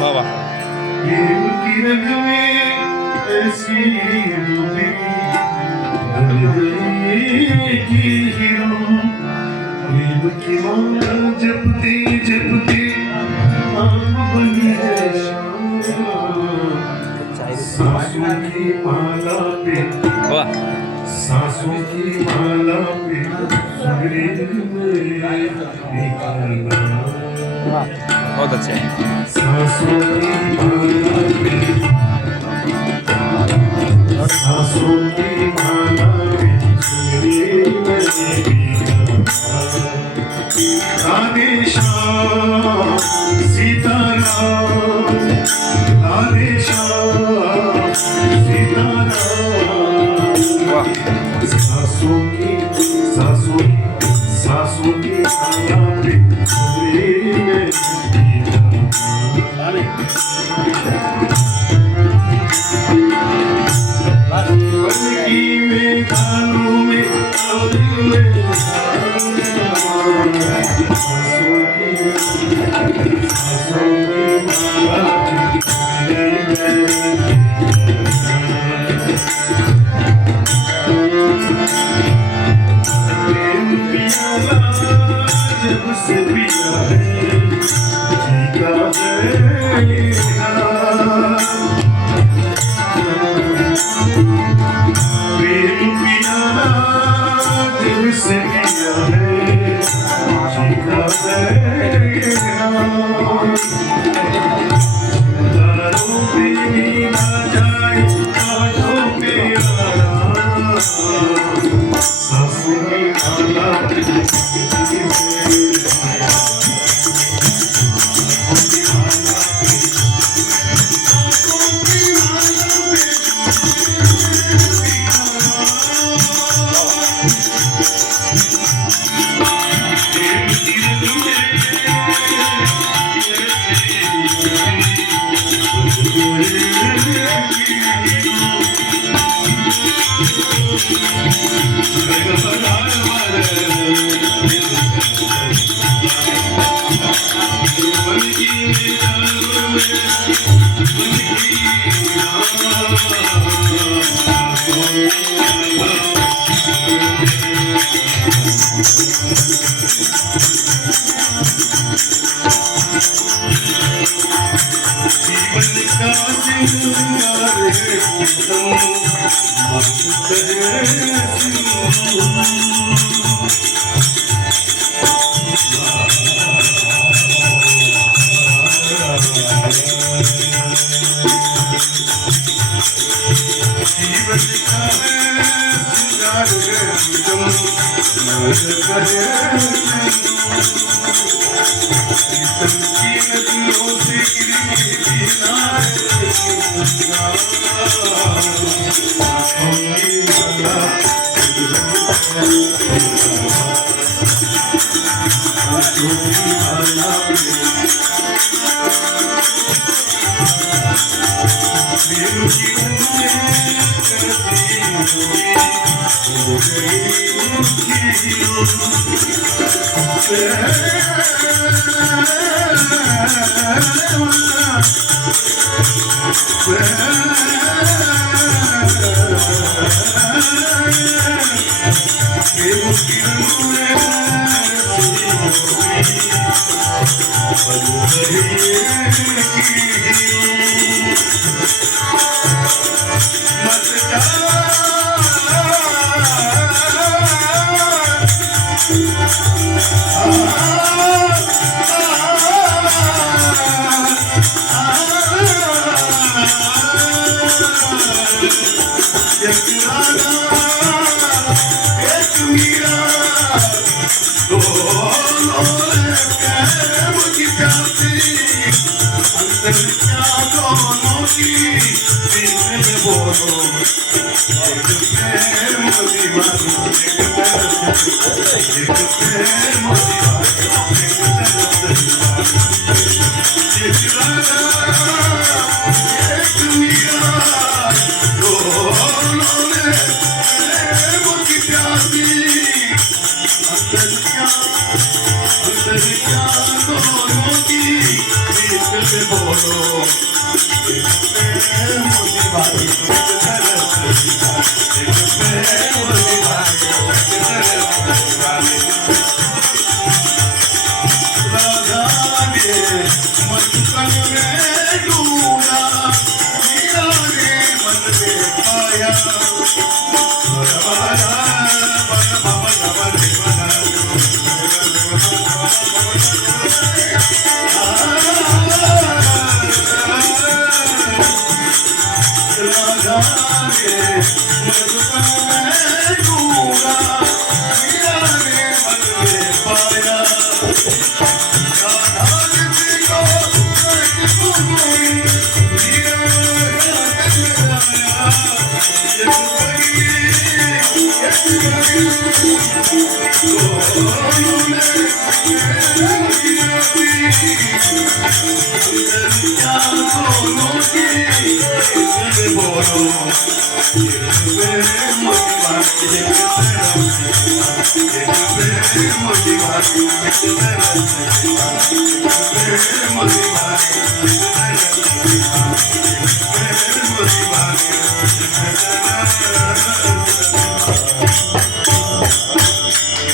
বাবা जपते जपते आप बनी है सांसों की माला पे বাবা सांसों की माला पे सुगरीत में निकलना बहुत अच्छे सांसों की माला पे सांसों की माला पे सुगरीत में निकलना राधे श्याम सीताराम राधे श्याम सीताराम सासों की माला पे सुगरीत पलकी में कानों में जब से पिया है जीता है प्रेम पियाला दिल से पिया है जीता है दारों पे ना जाए आँखों पे आराम सांसों की माला Thank you. Motivar,